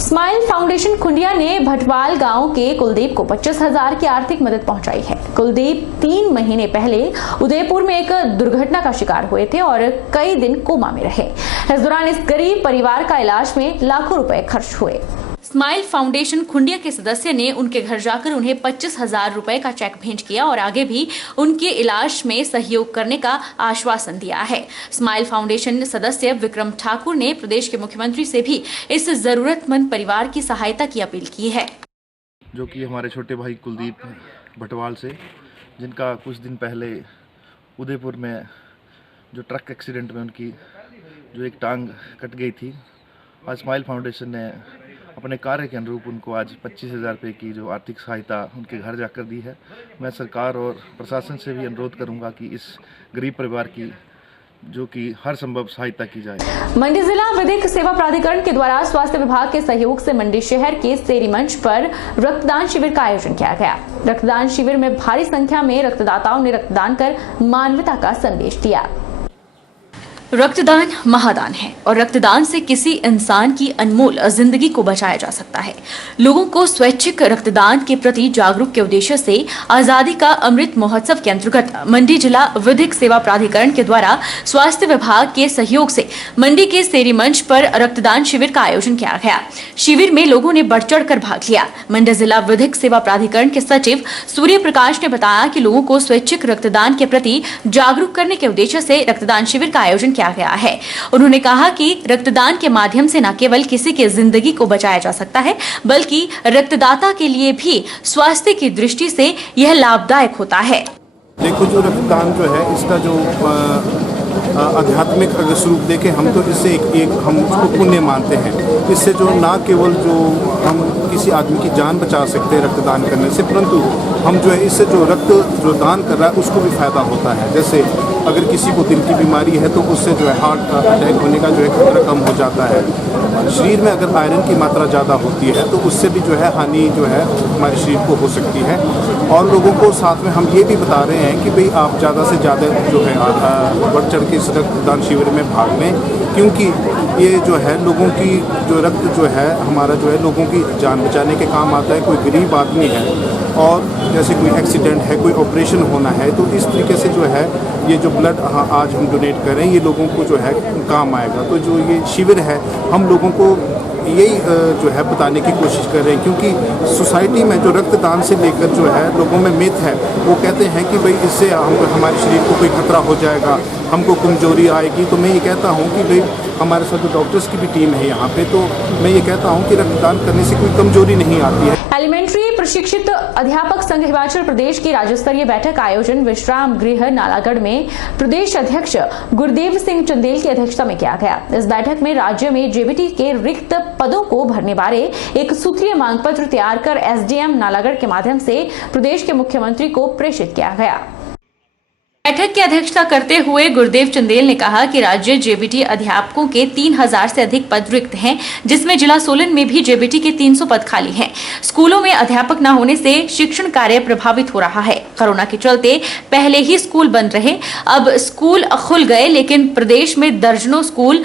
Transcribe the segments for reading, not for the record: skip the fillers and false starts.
Smile foundation खुंडिया ने भटवाल गांव के कुलदीप को 25,000 की आर्थिक मदद पहुंचाई है। कुलदीप 3 महीने पहले उदयपुर में एक दुर्घटना का शिकार हुए थे और कई दिन कोमा में रहे। इस दौरान इस गरीब परिवार का इलाज में लाखों रुपए खर्च हुए। स्माइल फाउंडेशन खुंडिया के सदस्य ने उनके घर जाकर उन्हें 25,000 रुपए का चेक भेंट किया और आगे भी उनके इलाज में सहयोग करने का आश्वासन दिया है। स्माइल फाउंडेशन सदस्य विक्रम ठाकुर ने प्रदेश के मुख्यमंत्री से भी इस जरूरतमंद परिवार की सहायता की अपील की है। जो कि हमारे छोटे भाई कुलदीप भटवाल से, जिनका कुछ दिन पहले उदयपुर में जो ट्रक एक्सीडेंट में उनकी जो एक टांग कट गई थी, आज स्माइल फाउंडेशन ने अपने कार्य के अनुरूप उनको आज 25,000 रुपये की जो आर्थिक सहायता उनके घर जाकर दी है। मैं सरकार और प्रशासन से भी अनुरोध करूंगा कि इस गरीब परिवार की जो कि हर संभव सहायता की जाए। मंडी जिला विधिक सेवा प्राधिकरण के द्वारा स्वास्थ्य विभाग के सहयोग से मंडी शहर के सेरी मंच पर रक्तदान शिविर का आयोजन किया गया। रक्तदान शिविर में भारी संख्या में रक्तदाताओं ने रक्तदान कर मानवता का संदेश दिया। रक्तदान महादान है और रक्तदान से किसी इंसान की अनमोल जिंदगी को बचाया जा सकता है। लोगों को स्वैच्छिक रक्तदान के प्रति जागरूक के उद्देश्य से आजादी का अमृत महोत्सव के अंतर्गत मंडी जिला विधिक सेवा प्राधिकरण के द्वारा स्वास्थ्य विभाग के सहयोग से मंडी के सेरी मंच पर रक्तदान शिविर का आयोजन किया गया। शिविर में लोगों ने बढ़ चढ़ कर भाग लिया। मंडी जिला विधिक सेवा प्राधिकरण के सचिव सूर्य प्रकाश ने बताया कि लोगों को स्वैच्छिक रक्तदान के प्रति जागरूक करने के उद्देश्य से रक्तदान शिविर का आयोजन किया गया है। उन्होंने कहा कि रक्तदान के माध्यम से न केवल किसी की जिंदगी को बचाया जा सकता है, बल्कि रक्तदाता के लिए भी स्वास्थ्य की दृष्टि से यह लाभदायक होता है। देखो, जो रक्तदान जो है, इसका जो आध्यात्मिक अगर स्वरूप देखें हम तो इससे एक हम उसको पुण्य मानते हैं। इससे जो ना केवल जो हम किसी आदमी की जान बचा सकते हैं रक्तदान करने से, परंतु हम जो है इससे जो रक्त जो दान कर रहा है उसको भी फायदा होता है। जैसे अगर किसी को दिल की बीमारी है तो उससे जो है हार्ट अटैक होने का जो है खतरा कम हो जाता है। शरीर में अगर आयरन की मात्रा ज़्यादा होती है तो उससे भी जो है हानि जो है हमारे शरीर को हो सकती है। और लोगों को साथ में हम ये भी बता रहे हैं कि भाई आप ज़्यादा से ज़्यादा जो है बढ़ चढ़ के इस रक्तदान शिविर में भाग लें, क्योंकि ये जो है लोगों की जो रक्त जो है हमारा जो है लोगों की जान बचाने के काम आता है। कोई गरीब आदमी है और जैसे कोई एक्सीडेंट है, कोई ऑपरेशन होना है, तो इस तरीके से जो है ये जो ब्लड आज हम डोनेट कर रहे हैं ये लोगों को जो है काम आएगा। तो जो ये शिविर है हम लोगों को यही जो है बताने की कोशिश कर रहे हैं, क्योंकि सोसाइटी में जो रक्तदान से लेकर जो है लोगों में मिथ है, वो कहते हैं कि भाई इससे हमारे शरीर को कोई खतरा हो जाएगा, हमको कमजोरी आएगी। तो मैं ये कहता हूँ कि भाई हमारे साथ जो डॉक्टर्स की भी टीम है यहाँ पे, तो मैं ये कहता हूँ कि रक्तदान करने से कोई कमजोरी नहीं आती है। एलिमेंट्री प्रशिक्षित अध्यापक संघ हिमाचल प्रदेश की राज्य स्तरीय बैठक का आयोजन विश्राम गृह नालागढ़ में प्रदेश अध्यक्ष गुरदेव सिंह चंदेल की अध्यक्षता में किया गया। इस बैठक में राज्य में जेबीटी के रिक्त पदों को भरने बारे एक सूत्रीय मांग पत्र तैयार कर एसडीएम नालागढ़ के माध्यम से प्रदेश के मुख्यमंत्री को प्रेषित किया गया। बैठक की अध्यक्षता करते हुए गुरदेव चंदेल ने कहा कि राज्य जेबीटी अध्यापकों के 3,000 से अधिक पद रिक्त हैं, जिसमें जिला सोलन में भी जेबीटी के 300 पद खाली हैं। स्कूलों में अध्यापक न होने से शिक्षण कार्य प्रभावित हो रहा है। कोरोना के चलते पहले ही स्कूल बंद रहे, अब स्कूल खुल गए, लेकिन प्रदेश में दर्जनों स्कूल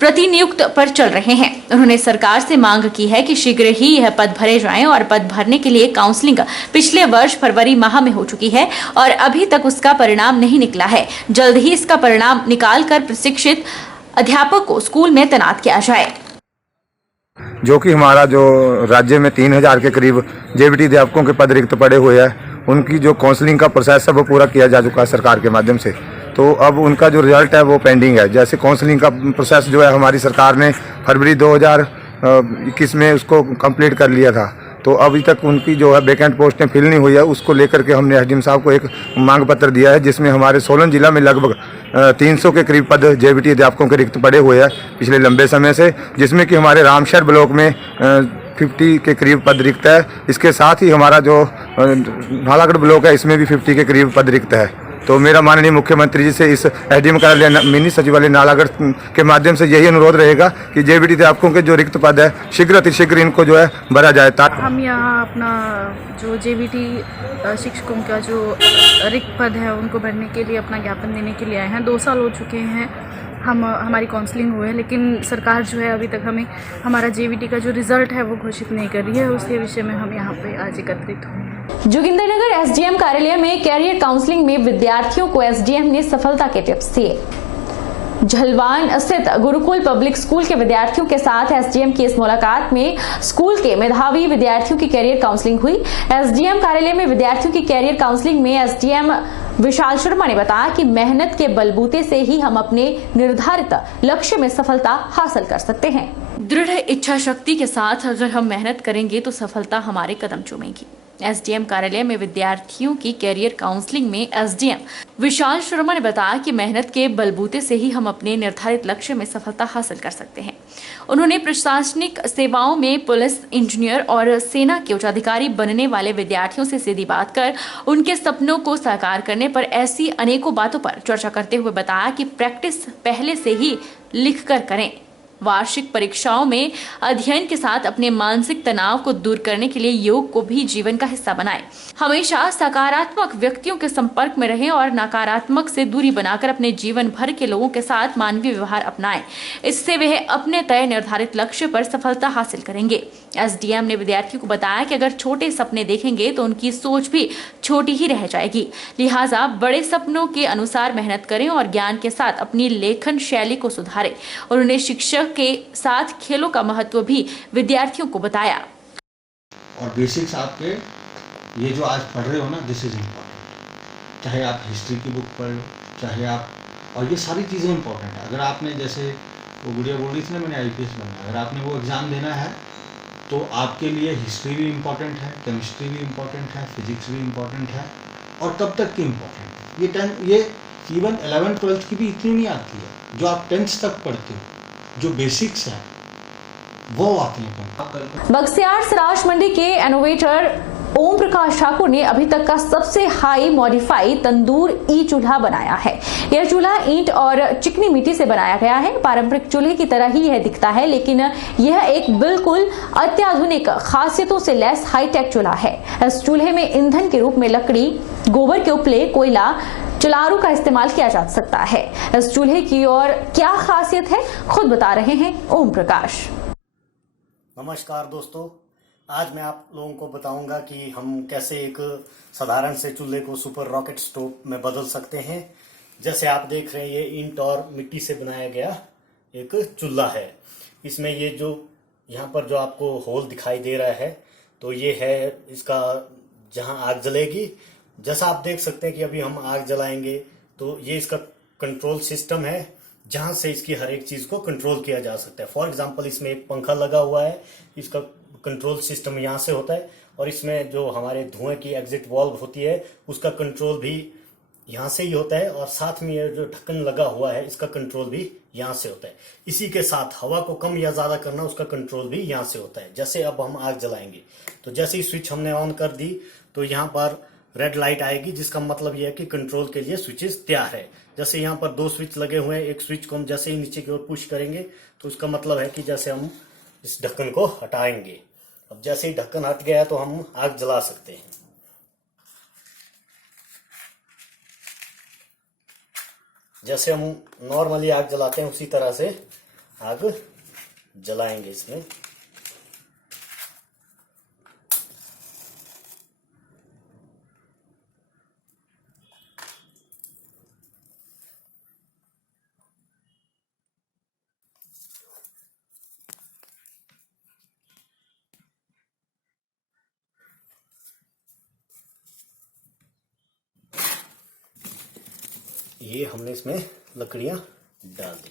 प्रतिनियुक्त पर चल रहे हैं। उन्होंने सरकार से मांग की है कि शीघ्र ही यह पद भरे जाएं और पद भरने के लिए काउंसलिंग पिछले वर्ष फरवरी माह में हो चुकी है और अभी तक उसका परिणाम नहीं निकला है। जल्द ही इसका परिणाम निकालकर प्रशिक्षित अध्यापक को स्कूल में तैनात किया जाए। जो कि हमारा जो राज्य में 3,000 के करीब जेबीटी अध्यापकों के पद रिक्त पड़े हुए हैं, उनकी जो काउंसलिंग का प्रोसेस है वो पूरा किया जा चुका है सरकार के माध्यम से। तो अब उनका जो रिजल्ट है वो पेंडिंग है। जैसे काउंसलिंग का प्रोसेस जो है हमारी सरकार ने फरवरी 2021 में उसको कंप्लीट कर लिया था, तो अभी तक उनकी जो है वैकेंट पोस्टें फिल नहीं हुई है। उसको लेकर के हमने एसडीएम साहब को एक मांग पत्र दिया है, जिसमें हमारे सोलन जिला में लगभग 300 के करीब पद जेबीटी अध्यापकों के रिक्त पड़े हुए हैं पिछले लंबे समय से, जिसमें कि हमारे रामशहर ब्लॉक में 50 के करीब पद रिक्त है। इसके साथ ही हमारा जो नालागढ़ ब्लॉक है इसमें भी 50 के करीब पद रिक्त है। तो मेरा माननीय मुख्यमंत्री जी से इस एसडीएम कार्यालय मिनी सचिवालय नालागढ़ के माध्यम से यही अनुरोध रहेगा कि जेबीटी अध्यापकों के जो रिक्त पद है शीघ्र अतिशीघ्र इनको जो है भरा जाए। हम यहाँ अपना जो जेबीटी शिक्षकों का जो रिक्त पद है उनको भरने के लिए अपना ज्ञापन देने के लिए आए हैं। 2 साल हो चुके हैं हमारी काउंसलिंग हुई है, लेकिन सरकार जो है अभी तक हमें हमारा जेवीटी का जो रिज़ल्ट है वो घोषित नहीं कर रही है। उसके विषय में हम यहाँ पे आज एकत्रित हुए। जोगिंदरनगर एसडीएम कार्यालय में कैरियर काउंसलिंग में विद्यार्थियों को एसडीएम ने सफलता के टिप्स दिए। झलवान स्थित गुरुकुल पब्लिक स्कूल के विद्यार्थियों के साथ एसडीएम की इस मुलाकात में स्कूल के मेधावी विद्यार्थियों की कैरियर काउंसलिंग हुई। एसडीएम कार्यालय में विद्यार्थियों की कैरियर काउंसलिंग में एसडीएम विशाल शर्मा ने बताया कि मेहनत के बलबूते से ही हम अपने निर्धारित लक्ष्य में सफलता हासिल कर सकते हैं। दृढ़ इच्छा शक्ति के साथ अगर हम मेहनत करेंगे तो सफलता हमारे कदम चूमेगी। एसडीएम कार्यालय में विद्यार्थियों की कैरियर काउंसलिंग में एसडीएम विशाल शर्मा ने बताया कि मेहनत के बलबूते से ही हम अपने निर्धारित लक्ष्य में सफलता हासिल कर सकते हैं। उन्होंने प्रशासनिक सेवाओं में पुलिस, इंजीनियर और सेना के उच्चाधिकारी बनने वाले विद्यार्थियों से सीधी बात कर उनके सपनों को साकार करने पर ऐसी अनेकों बातों पर चर्चा करते हुए बताया कि प्रैक्टिस पहले से ही लिख कर करें। वार्षिक परीक्षाओं में अध्ययन के साथ अपने मानसिक तनाव को दूर करने के लिए योग को भी जीवन का हिस्सा बनाएं। हमेशा सकारात्मक व्यक्तियों के संपर्क में रहें और नकारात्मक से दूरी बनाकर अपने जीवन भर के लोगों के साथ मानवीय व्यवहार अपनाएं। इससे वे अपने तय निर्धारित लक्ष्य पर सफलता हासिल करेंगे। एसडीएम ने विद्यार्थियों को बताया कि अगर छोटे सपने देखेंगे तो उनकी सोच भी छोटी ही रह जाएगी, लिहाजा बड़े सपनों के अनुसार मेहनत करें और ज्ञान के साथ अपनी लेखन शैली को सुधारें। उन्होंने शिक्षक के साथ खेलों का महत्व भी विद्यार्थियों को बताया। और बेसिक्स आपके ये जो आज पढ़ रहे हो ना, दिस इज इम्पोर्टेंट। चाहे आप हिस्ट्री की बुक पढ़ लो, चाहे आप, और ये सारी चीज़ें इंपॉर्टेंट है। अगर आपने, जैसे वो गुड़िया बोल रही थी ना, मैंने आईपीएस बनना है, अगर आपने वो एग्ज़ाम देना है तो आपके लिए हिस्ट्री भी इम्पॉर्टेंट है, केमिस्ट्री भी इम्पॉर्टेंट है, फिजिक्स भी इम्पॉर्टेंट है, और तब तक की इम्पॉर्टेंट है। ये इवन 11th-12th की भी इतनी नहीं आती है। जो आप 10th तक पढ़ते हो, जो बेसिक्स है वो आती हैं। बख्तियार सराज मंडी के इनोवेटर ओम प्रकाश ठाकुर ने अभी तक का सबसे हाई मॉडिफाई तंदूर ई चूल्हा बनाया है। यह चूल्हा ईंट और चिकनी मिट्टी से बनाया गया है। पारंपरिक चूल्हे की तरह ही यह दिखता है, लेकिन यह एक बिल्कुल अत्याधुनिक खासियतों से लैस हाईटेक चूल्हा है। इस चूल्हे में ईंधन के रूप में लकड़ी, गोबर के उपले, कोयला, जलारू का इस्तेमाल किया जा सकता है। इस चूल्हे की और क्या खासियत है, खुद बता रहे हैं ओम प्रकाश। नमस्कार दोस्तों, आज मैं आप लोगों को बताऊंगा कि हम कैसे एक साधारण से चूल्हे को सुपर रॉकेट स्टोव में बदल सकते हैं। जैसे आप देख रहे हैं, ये ईंट और मिट्टी से बनाया गया एक चूल्हा है। इसमें ये जो यहाँ पर जो आपको होल दिखाई दे रहा है, तो ये है इसका जहाँ आग जलेगी। जैसा आप देख सकते हैं कि अभी हम आग जलाएंगे तो ये इसका कंट्रोल सिस्टम है, जहां से इसकी हर एक चीज को कंट्रोल किया जा सकता है। फॉर एग्जांपल, इसमें एक पंखा लगा हुआ है, इसका कंट्रोल सिस्टम यहाँ से होता है, और इसमें जो हमारे धुएं की एग्जिट वाल्व होती है उसका कंट्रोल भी यहाँ से ही होता है, और साथ में ये जो ढक्कन लगा हुआ है इसका कंट्रोल भी यहाँ से होता है। इसी के साथ हवा को कम या ज्यादा करना, उसका कंट्रोल भी यहाँ से होता है। जैसे अब हम आग जलाएंगे तो जैसे ही स्विच हमने ऑन कर दी तो यहाँ पर रेड लाइट आएगी, जिसका मतलब यह है कि कंट्रोल के लिए स्विचेस तैयार है। जैसे यहाँ पर 2 स्विच लगे हुए हैं, एक स्विच को हम जैसे ही नीचे की ओर पुश करेंगे तो उसका मतलब है कि जैसे हम इस ढक्कन को हटाएंगे। अब जैसे ही ढक्कन हट गया तो हम आग जला सकते हैं। जैसे हम नॉर्मली आग जलाते हैं उसी तरह से आग जलाएंगे इसमें। ये हमने इसमें लकड़ियां डाल दी।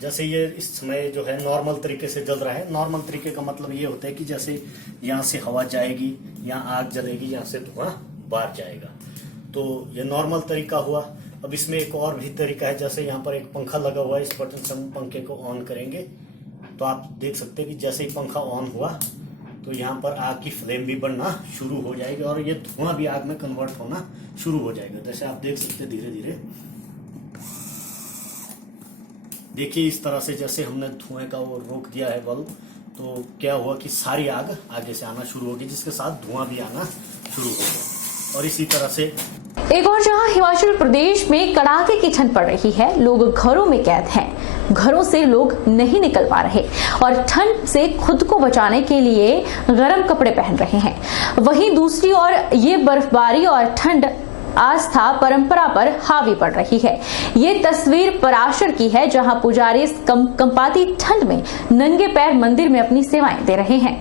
जैसे ये इस समय जो है नॉर्मल तरीके से जल रहा है। नॉर्मल तरीके का मतलब ये होता है कि जैसे यहाँ से हवा जाएगी, यहाँ आग जलेगी, यहाँ से धुआं बाहर जाएगा, तो ये नॉर्मल तरीका हुआ। अब इसमें एक और भी तरीका है। जैसे यहाँ पर एक पंखा लगा हुआ है, इस बटन से हम पंखे को ऑन करेंगे तो आप देख सकते हैं कि जैसे ही पंखा ऑन हुआ तो यहाँ पर आग की फ्लेम भी बढ़ना शुरू हो जाएगी और ये धुआं भी आग में कन्वर्ट होना शुरू हो जाएगा। जैसे आप देख सकते हैं धीरे धीरे, देखिए इस तरह से जैसे हमने धुएं का वो रोक दिया है बल्ब, तो क्या हुआ कि सारी आग आगे से आना शुरू होगी, जिसके साथ धुआं भी आना शुरू हो गया। और इसी तरह से एक और जहां हिमाचल प्रदेश में कड़ाके की ठंड पड़ रही है, लोग घरों में कैद हैं, घरों से लोग नहीं निकल पा रहे और ठंड से खुद को बचाने के लिए गर्म कपड़े पहन रहे हैं। वहीं दूसरी ओर ये बर्फबारी और ठंड आस्था परंपरा पर हावी पड़ रही है। ये तस्वीर पराशर की है, जहां पुजारी इस कंपाती ठंड में नंगे पैर मंदिर में अपनी सेवाएं दे रहे हैं।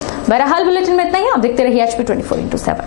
बहरहाल बुलेटिन में इतना ही। आप देखते रहिए HP 24x7।